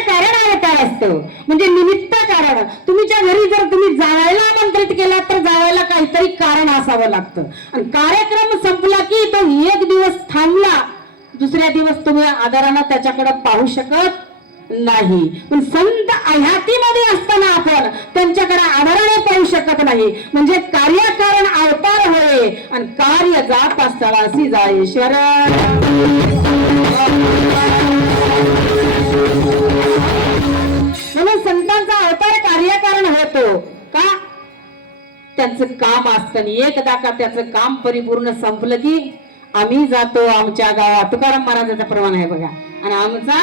कारण अवतार असतं, म्हणजे निमित्त कारण. तुमच्या घरी जर तुम्ही जायला आमंत्रित केला तर जायला काहीतरी कारण असावं लागतं. आणि कार्यक्रम संपला की तो एक दिवस थांबला, दुसऱ्या दिवस तुम्ही आदरानं त्याच्याकडे पाहू शकत नाही. पण संत आयातीमध्ये असताना आपण त्यांच्याकडे आदराने पाहू शकत नाही. म्हणजे कार्यकारण अवतार होय आणि कार्य जात स्थळासी जाय ईश्वर. म्हणून संतांचा अवतार कार्यकारण होतो का? त्यांचं काम असतं. एकदा का त्याचं काम परिपूर्ण संपलं की आम्ही जातो आमच्या गावात. तुकाराम महाराजाचा प्रमाण आहे बघा. आणि आमचा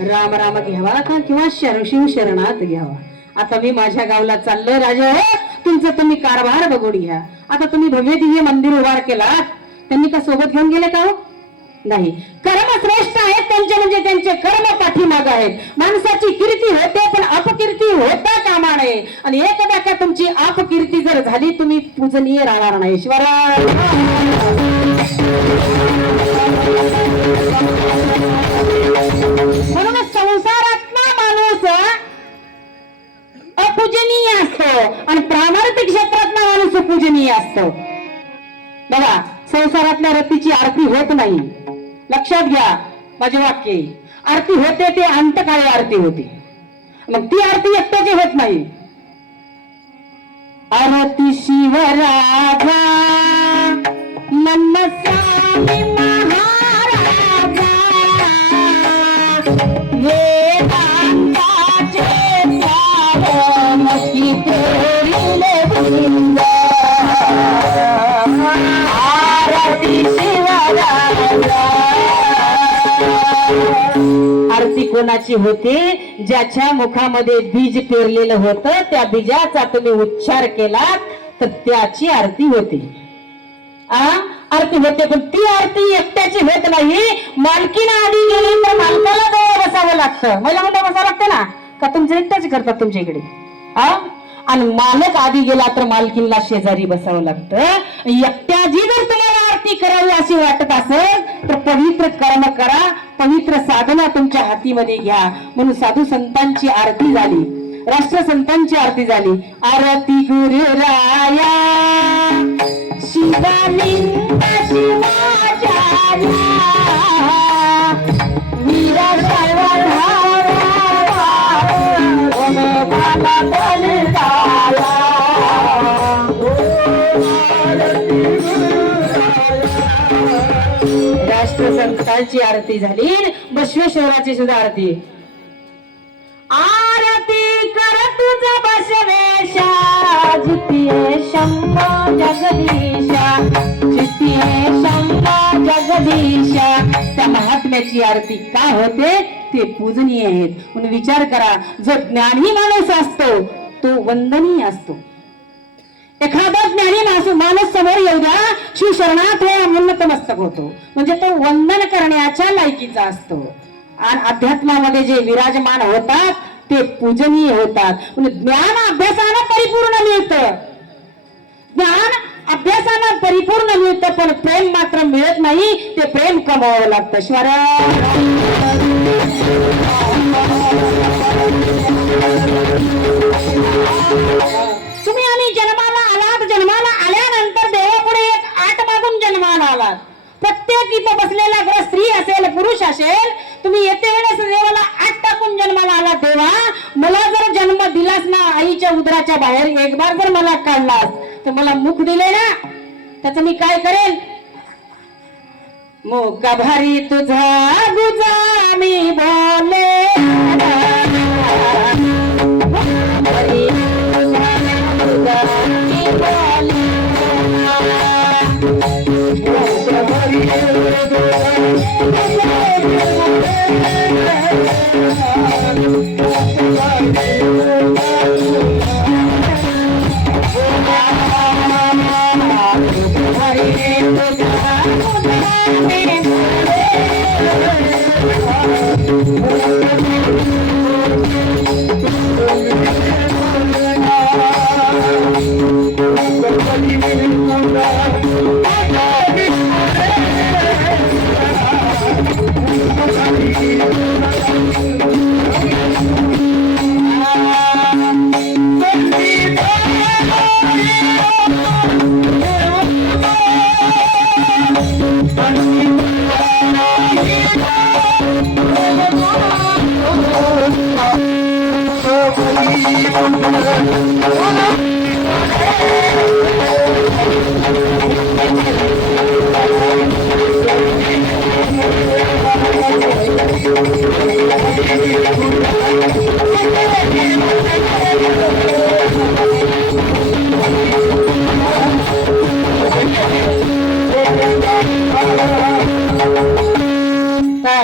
राम राम घ्यावा का किंवा शिव शरणात घ्यावा. आता मी माझ्या गावला चाललोय राजा हो, तुमचं तुम्ही कारभार बघून घ्या. आता तुम्ही भव्य दिव्य मंदिर उभार केला, त्यांनी का सोबत घेऊन गेले का हो? नाही. कर्म श्रेष्ठ आहेत त्यांचे, म्हणजे त्यांचे कर्म पाठीमाग आहेत. माणसाची कीर्ती होते पण अपकीर्ती होता कामा नये. आणि एकदा का तुमची अपकीर्ती जर झाली तुम्ही पूजनीय राहणार नाही. ईश्वरा म्हणून संसारातला माणूस अपूजनीय असतो आणि प्रामाणिक क्षेत्रातला माणूस पूजनीय असतो. बघा, संसारातल्या रतीची आरती होत नाही. लक्षात घ्या माझे वाक्य. आरती होते ते अंतकाळी आरती होती, मग ती आरती एकट्याची होत नाही. आरती शिवराजा नमस्कार महाराजा वेदांताचे सारमती तोरिले वृंद. आरती शिवराजा. आरती कोणाची होते? ज्याच्या मुखामध्ये बीज पेरलेलं होतं, त्या बीजाचा तुम्ही उच्चार केला तर त्याची आरती होते. आरती होते, पण ती आरती एकट्याची होत नाही. मालकीनं आधी गेली तर मालकाला जवळ बसावं लागतं. मला मोठं बसावं लागतं ना, का तुमचं एकट्याच करतात तुमच्या इकडे? आणि मालक आधी गेला तर मालकीनला शेजारी बसावं लागतं. एकट्याची जर तुम्हाला आरती करावी अशी वाटत असेल तर पवित्र कर्म करा, पवित्र साधना तुमच्या हातीमध्ये घ्या. म्हणून साधू संतांची आरती झाली, राष्ट्रसंतांची आरती झाली. आरती गुरुराया शिवलिंग शिवाचार्या वीर राष्ट्रसंतांची आरती झाली. बसवेश्वराची सुद्धा आरती. आरती कर तुझा बसवेशा जितिये शंभो जगदीशा, जितिये शंभो जगदीशा. त्या महात्म्याची आरती का होते? ते पूजनीय आहेत. म्हणून विचार करा, जो ज्ञानी माणूस असतो तो वंदनीय असतो. एखादा ज्ञानी माणूस समोर येऊ द्या, शिव शरणात हे नतमस्तक होतो, म्हणजे तो वंदन करण्याच्या लायकीचा असतो. आणि अध्यात्मामध्ये जे विराजमान होतात ते पूजनीय होतात. ज्ञान अभ्यासानं परिपूर्ण मिळतं, ज्ञान अभ्यासानं परिपूर्ण मिळतं, पण प्रेम मात्र मिळत नाही. ते प्रेम कमवावं लागतं. ईश्वर तुम्ही आम्ही जन्माला आलात, जन्माला आल्यानंतर देवापुढे एक आट मागून जन्माला आलात. प्रत्येक इथं बसलेला ग्रह स्त्री असेल पुरुष असेल, तुम्ही येते वेळेस देवाला आट टाकून जन्माला आला. देवा, मला जर जन्म दिलास ना आईच्या उदराच्या बाहेर, एक बार जर मला काढलास तर मला मुख दिले ना, त्याच मी काय करेल? मुका भारी तुझा गुजा मी बोले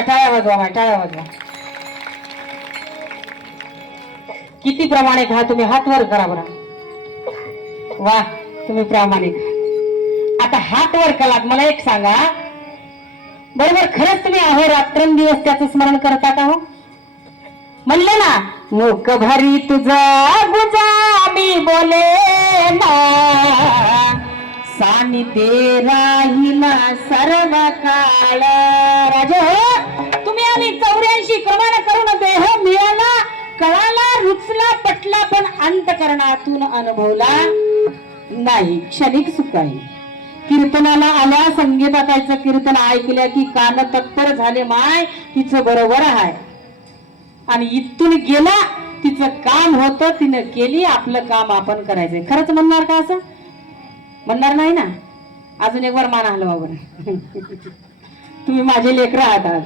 टाळ्या वाजवा, टाळ्या वाजवा. किती प्रामाणिक हा तुम्ही, हात वर करा बरं. वा, तुम्ही प्रामाणिक. आता हात वर केलात. मला एक सांगा, बरोबर खरंच तुम्ही अहो रात्रंदिवस त्याचं स्मरण करता का? हो म्हणलं ना, मुख भरी तुझा गुजा मी बोले ना, सानिध्ये राहिला सर्व काळ. राजे तुम्ही आम्ही 84 क्रमाने करून देह मिळाला, कळाला, रुचला, पटला, पण अंतकरणातून अनुभवला नाही. क्षणिक सुख आहे. कीर्तनाला आल्या, संगीताचं कीर्तन ऐकल्या की कान तत्पर झाले, माय तिचं बरोबर आहे. आणि इथून गेला, तिचं काम होतं, तिनं केली, आपलं काम आपण करायचंय. खरंच म्हणणार का असं? म्हणणार नाही ना. अजून एक वर मान हलवा बरं. तुम्ही माझे लेकरं आहात आज.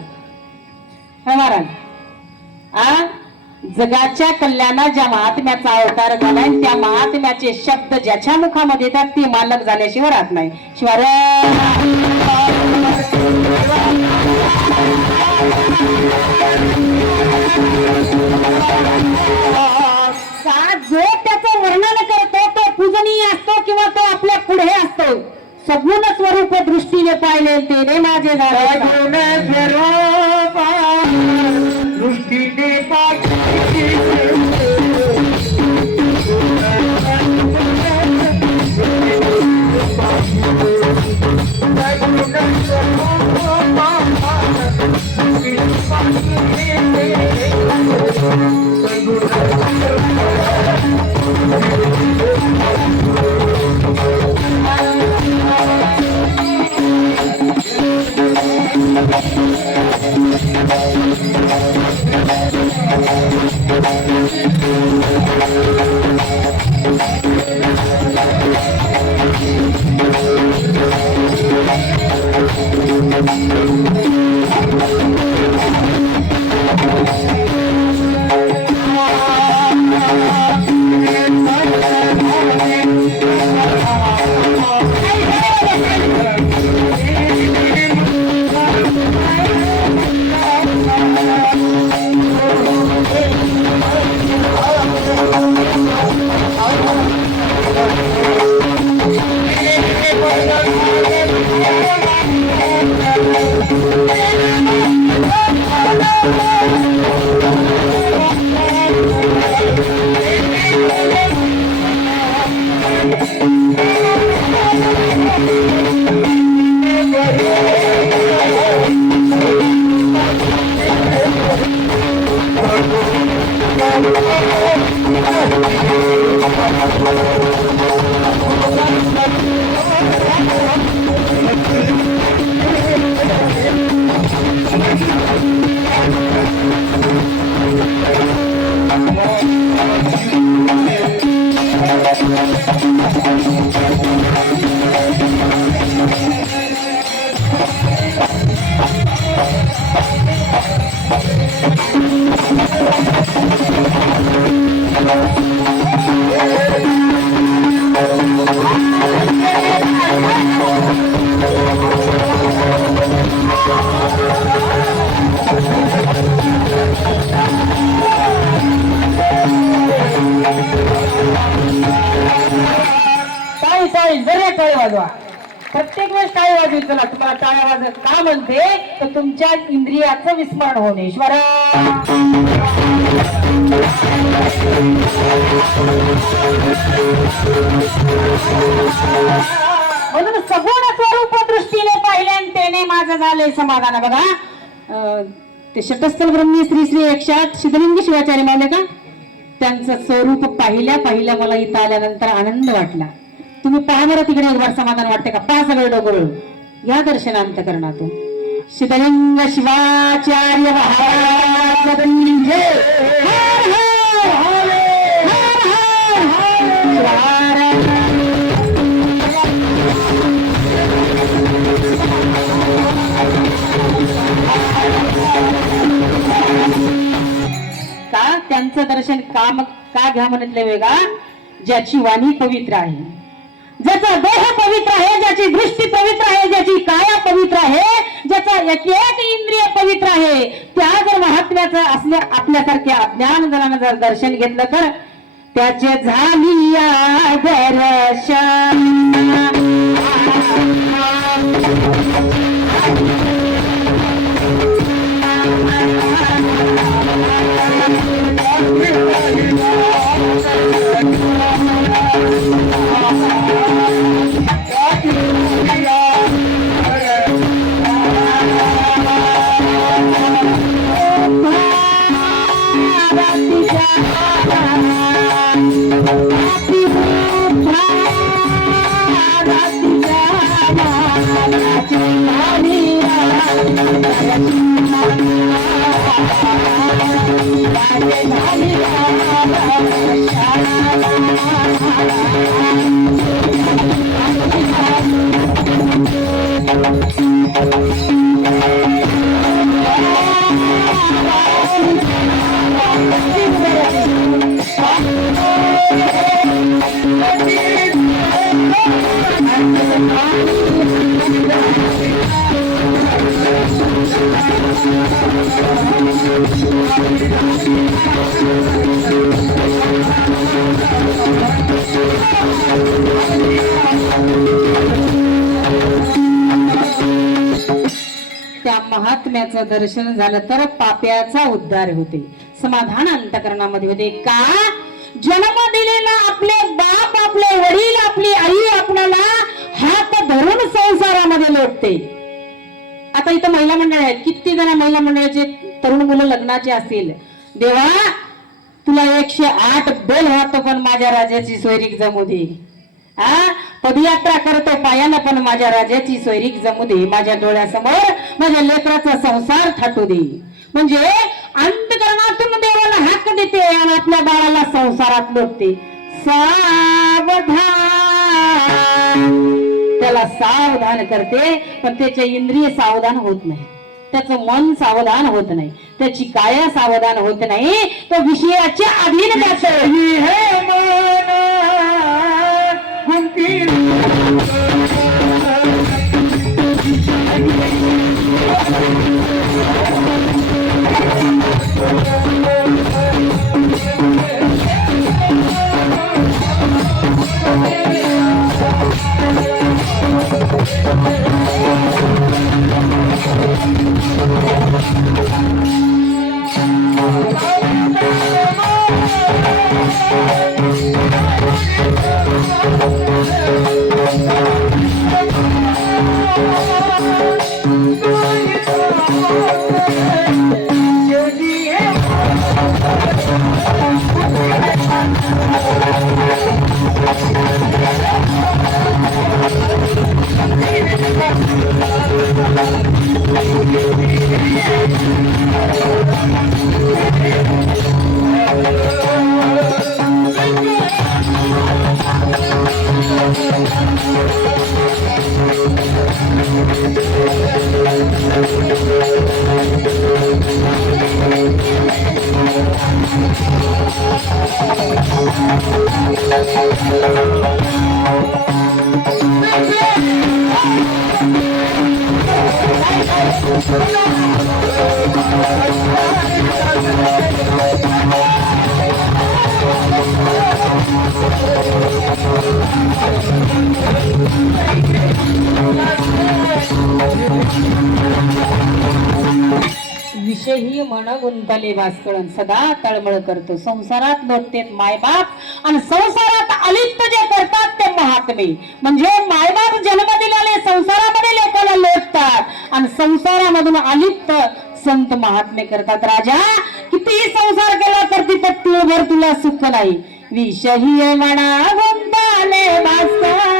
हा महाराज, आ जगाच्या कल्याणा ज्या महात्म्याचा अवतार झालाय, त्या महात्म्याचे शब्द ज्याच्या मुखामध्ये येतात ते मालक झाल्याशिवाय राहत नाही. शिवाय जो त्याचं वर्णन करतो तो पूजनीय असतो किंवा तो आपल्या पुढे असतो. सगुण स्वरूप दृष्टीने पाहिले ते रे माझे दृष्टीने प्रत्येक वेळेस टाळी वाजवी. चला तुम्हाला टाळ्या वाजत का म्हणते तर तुमच्या इंद्रियाचं विस्मरण होणे. ईश्वरा म्हणून सगुण स्वरूप दृष्टीने पाहिल्याने त्याने माझं झालंय समाधान. बघा ते शतस्थल ब्रह्मी श्री श्री 108 सिद्धलिंग शिवाचार्य मावले का, त्यांचं स्वरूप पाहिल्या पाहिल्या मला इथं आल्यानंतर आनंद वाटला. तुम्ही पहा बरं तिकडे एक वर समाधान वाटते का? पहा सगळे डोकं या दर्शनांत करणातून. सिद्धलिंग शिवाचार्य महाराज त्यांचं दर्शन का घ्या म्हणतले वेगा, ज्याची वाणी पवित्र आहे, ज्याचा देह पवित्र आहे, ज्याची दृष्टी पवित्र आहे, ज्याची काया पवित्र आहे, ज्याचा एक एक इंद्रिय पवित्र आहे, त्या जर महात्म्याचं असल्या आपल्यासारख्या अज्ञान जणांना जर दर्शन घेतलं तर त्याचे झाली दर्शन. त्या महात्म्याचं दर्शन झालं तर पाप्याचा उद्धार होते, समाधान अंतकरणामध्ये होते. का? जन्म दिलेला आपले बाप, आपले वडील, आपली आई आपल्याला हात धरून संसारामध्ये लोटते. आता इथं महिला मंडळ आहेत, किती जण महिला मंडळाचे तरुण मुलं लग्नाचे असतील. देवा तुला 108 बेल वाटतो पण माझ्या राजाची सोयरीक जमू दे. पदयात्रा करतो पायानं पण माझ्या राजाची सोयरीक जमू दे. माझ्या डोळ्यासमोर माझ्या लेकराचा संसार थाटू दे. म्हणजे अंतकरणातून देवाला हक्क देते आणि आपल्या बाळाला संसारात लोटते. सावधान, त्याला सावधान करते पण त्याचे इंद्रिय सावधान होत नाही, त्याचं मन सावधान होत नाही, त्याची काया सावधान होत नाही, तो विषयाच्या अधीन विषयी मन गुंतले भास्करन सदा तळमळ करतो. संसारात लोटतेत मायबाप आणि संसारात अलिप्त जे करतात ते महात्मे. म्हणजे मायबाप जन्म दिलेले संसारामध्ये लेकाला लोटतात आणि संसारामधून अलिप्त संत महात्मे करतात. राजा कितीही संसार केला तर तिथं तिळभर तुला सुख नाही. विषयी मना गुंतले भास्करा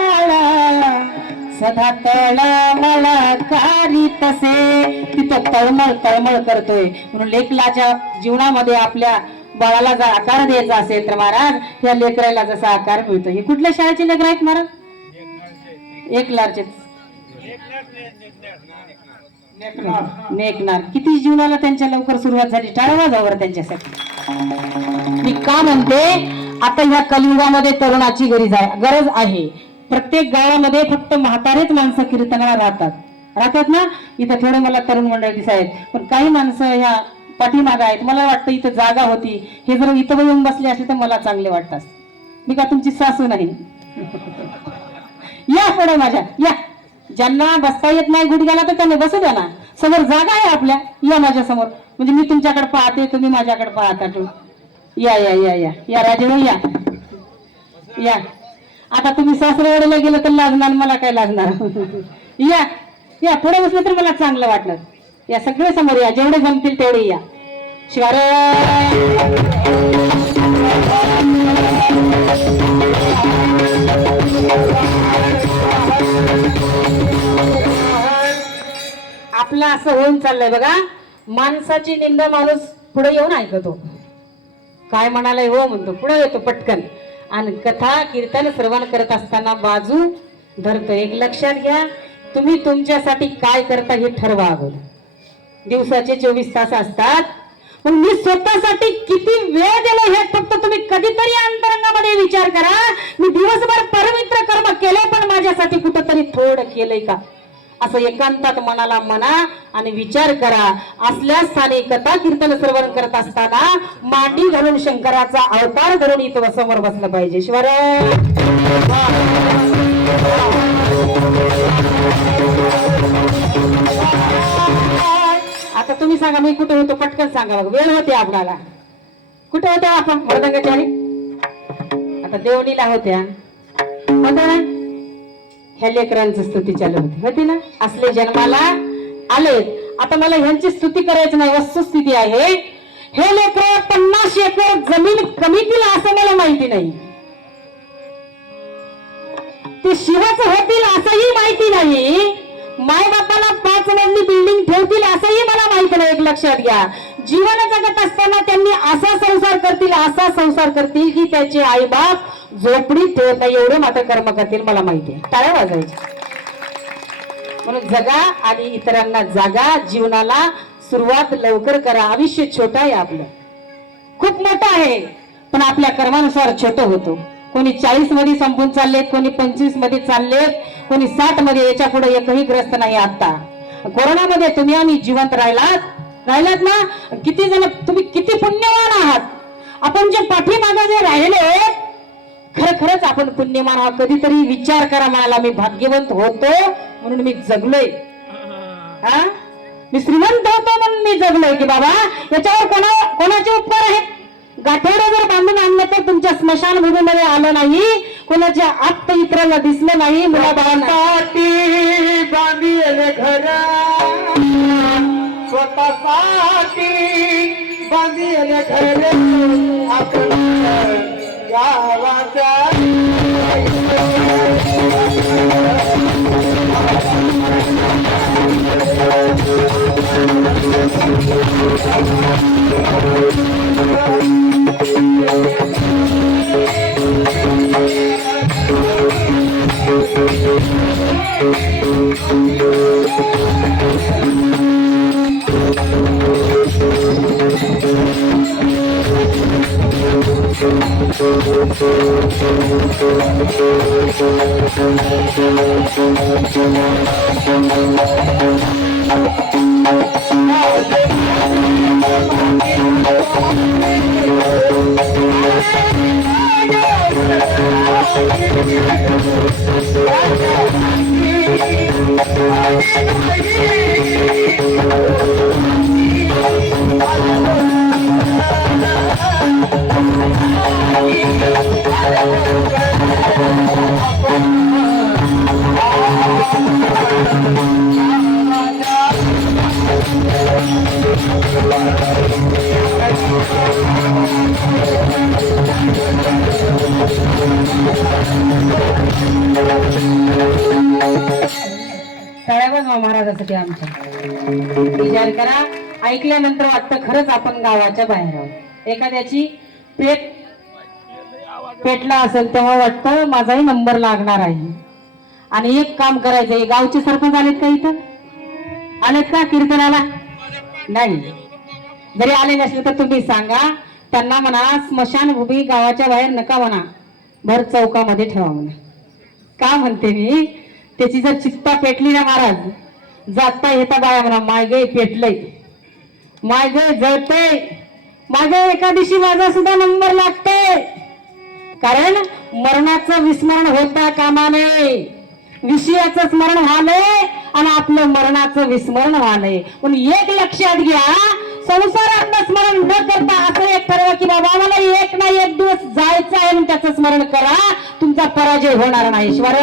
सदा तळमळ कारी तसे. तिथं तळमळ तळमळ करतोय. म्हणून लेकराच्या जीवनामध्ये आपल्या बाळाला जर आकार द्यायचा असेल तर महाराज या लेकराला जसा आकार मिळतो. हे कुठल्या शाळेचे लेकर आहेत महाराज? एकलारचे. नेकनार. किती जीवनाला त्यांच्या लवकर सुरुवात झाली. टाळा वाजवा त्यांच्यासाठी. मी का म्हणते, आता ह्या कलियुगामध्ये तरुणाची गरज आहे. प्रत्येक गावामध्ये फक्त म्हातारेच माणसं कीर्तनाला राहतात ना. इथं थोडं मला तरुण मंडळ दिसायत, पण काही माणसं ह्या पाठीमागं आहेत. मला वाटतं इथं जागा होती, हे जर इथं येऊन बसले असले तर मला चांगले वाटतात. मी का तुमची सासू नाही? या पुढे माझ्या, या. ज्यांना बसता येत नाही गुडघ्याला तर त्यांना बसू द्या ना. समोर जागा आहे आपल्या, या माझ्या समोर. म्हणजे मी तुमच्याकडे पाहते, तुम्ही माझ्याकडे पाहता. या या या या या राजेभाऊ, या या. आता तुम्ही सासरवाडीला गेलं तर लागणार, मला काय लागणार? या या, पुढे बसलं तर मला चांगलं वाटलं. या सगळे समोर या, जेवढे जमतील तेवढे या. शिवार आपलं असं होऊन चाललंय बघा. माणसाची निंदा माणूस पुढे येऊन ऐकतो, काय म्हणालाय हो म्हणतो, पुढे येतो पटकन. आणि कथा कीर्तन श्रवण करत असताना बाजू धरतो. एक लक्षात घ्या, तुम्ही तुमच्यासाठी काय करता हे ठरवा अगोदर. दिवसाचे 24 तास असतात, पण मी स्वतःसाठी किती वेळ दिला हे फक्त तुम्ही कधीतरी अंतरंगामध्ये विचार करा. मी दिवसभर परमित्र कर्म केले, पण माझ्यासाठी कुठंतरी थोडं केलंय का? असं एकांतात मनाला म्हणा आणि विचार करा. असल्या स्थानी कथा कीर्तन श्रवण करत असताना मांडी घालून शंकराचा अवतार धरून इथं समोर बसलं पाहिजे. शिवार आता तुम्ही सांगा, मी कुठे होतो? पटकन सांगा बघ. वेळ होते आपणाला. कुठे होत्या आपण? मृदंगाचारी आता देवणीला होत्या ना. ह्या लेकरांची स्तुती चालू होती ना. असले जन्माला आले. आता मला ह्यांची स्तुती करायची नाही, वस्तुस्थिती आहे. हे लेकर 50 एकर जमीन कमीतील असं मला माहिती नाही. ते शिवाचं होतील असंही माहिती नाही. माय बापाला 5 मजली बिल्डिंग ठेवतील असंही मला माहिती नाही. एक लक्षात घ्या, जीवन जगत असताना त्यांनी असा संसार करतील की त्याचे आई बाप झोपडी ठेवत नाही एवढे मात्र कर्म करतील मला माहिती आहे. टाळ्या वाजायची. म्हणून जगा आणि इतरांना जागा. जीवनाला सुरुवात लवकर करा. आयुष्य छोटं आहे, आपलं खूप मोठं आहे, पण आपल्या कर्मानुसार छोटं होतो. कोणी 40 मध्ये संपून चाललेत, कोणी 25 मध्ये चाललेत, कोणी 60 मध्ये. याच्या पुढे एकही ग्रस्त नाही. आता कोरोनामध्ये तुम्ही आम्ही जिवंत राहिलात ना. किती जण तुम्ही किती पुण्यवान आहात. आपण जे पाठीमागे जे राहिले, खरंच आपण पुण्यवान आहात. कधीतरी विचार करा, मला मी भाग्यवंत होतो म्हणून मी जगलोय. मी श्रीमंत होतो म्हणून मी जगलोय की बाबा याच्यावर कोणाचे उपकार आहेत? गाठोडं जर बांधून आणलं तर तुमच्या स्मशान भूमीमध्ये आलं नाही, कोणाच्या आत्त इतरांना दिसलं नाही. मुलाबाळांसाठी बांधले घर, स्वतःसाठी बांधले घर, आपण गावाच्या महाराजासाठी आमच्या विचार करा. ऐकल्यानंतर वाटतं खरंच आपण गावाच्या बाहेर आहोत. एखाद्याची पेटला असेल तेव्हा वाटतं माझाही नंबर लागणार आहे. आणि एक काम करायचंय, गावचे सरपंच आलेत का इथं? आलेत का कीर्तनाला? नाही. जरी आले नसले तर तुम्ही सांगा, त्यांना म्हणा स्मशानभूमी गावाच्या बाहेर नका म्हणा, भर चौकामध्ये ठेवा म्हणा. का म्हणते मी, त्याची जर चित्ता पेटली ना महाराज, जाता येता बाया म्हणा माय गे पेटलंय, माय गे जळतय, माझ्या एका दिवशी माझा सुद्धा नंबर लागतोय. कारण मरणाचं विस्मरण होता कामा नये, विषयाचं स्मरण व्हालंय आणि आपलं मरणाचं विस्मरण व्हालंय. पण एक लक्षात घ्या, संसारातलं स्मरण न करता असं एक ठरवा की बाबा मला एक ना एक दिवस जायचं आहे आणि त्याचं स्मरण करा, तुमचा पराजय होणार नाही. ईश्वर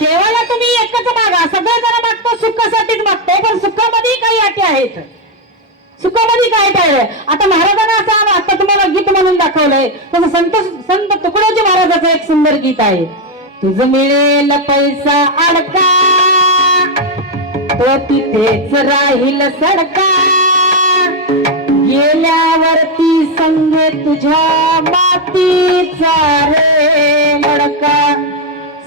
देवाला तुम्ही एकच मागा, सगळं जरा मागतो सुखासाठीच मागतो, पण सुखामध्ये काही अटी आहेत. सुखामध्ये काय काय आता महाराजांना असं आता तुम्हाला गीत म्हणून दाखवलंय, तसं संत तुकडोजी महाराजाचं एक सुंदर गीत आहे. तुझं मिळेल पैसा अडका, तो तिथेच राहील सडका, गेल्यावरती संगे तुझ्या मातीचा रे मडका.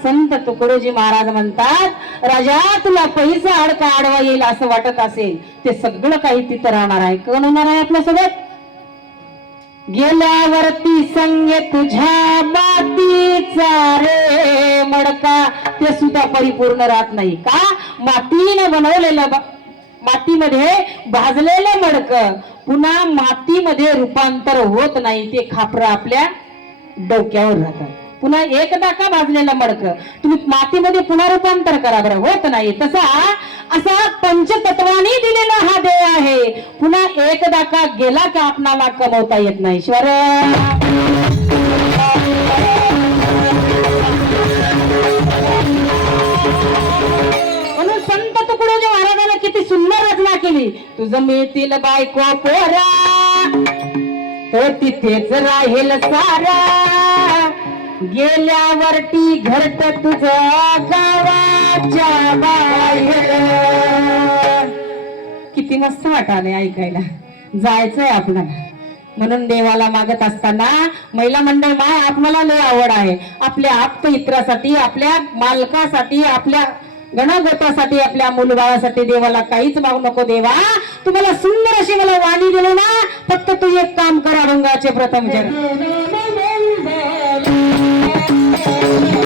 संत तुकडोजी महाराज म्हणतात, राजा तुला पैसा अडका आडवा येईल असं वाटत असेल, ते सगळं काही तिथं राहणार आहे. कोण होणार आहे आपल्या सोबत? गेल्यावरती संगे तुझ्या मातीचा रे मडका, ते सुद्धा परिपूर्ण राहत नाही. का? मातीने बनवलेलं, मातीमध्ये भाजलेलं मडक पुन्हा मातीमध्ये रूपांतर होत नाही, ते खापर आपल्या डोक्यावर राहतात. पुन्हा एकदा का भाजलेलं मडक तुम्ही मातीमध्ये पुन्हा रूपांतर करा बरं, होत नाही. तसा असा पंचतत्वानी दिलेला हा देव आहे, पुन्हा एकदा का गेला का आपणाला कमवता येत नाही. ईश्वर म्हणून संत तुकडोजी महाराजांना किती सुंदर रचना केली. तुझं मिळतील बायको पोरा, तो तिथेच राहील सारा, गेल्यावरती घरट तुझं गावाच्या बाहेर. किती मस्त वाटाले ऐकायला, जायचंय आपल्याला. म्हणून देवाला मागत असताना महिला मंडळ आपल्याला लय आवड आहे. आपल्या आप्तहित्रासाठी, आपल्या मालकासाठी, आपल्या गणगोतासाठी, आपल्या मुलबाळासाठी देवाला काहीच मागू नको. देवा तुम्हाला सुंदर अशी मला वाणी दिली ना, फक्त तू एक काम करा, रंगाचे प्रथम जग